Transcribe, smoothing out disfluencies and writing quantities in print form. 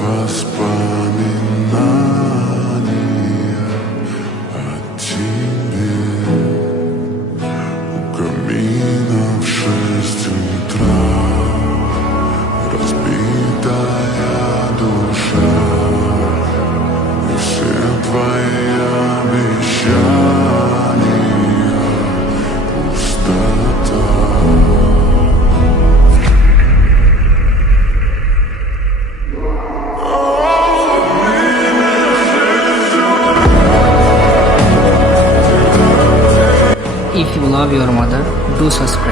воспоминания о тебе. У камина в 6 утра разбитая душа, и все твои обещания пустота. If you love your mother, do subscribe.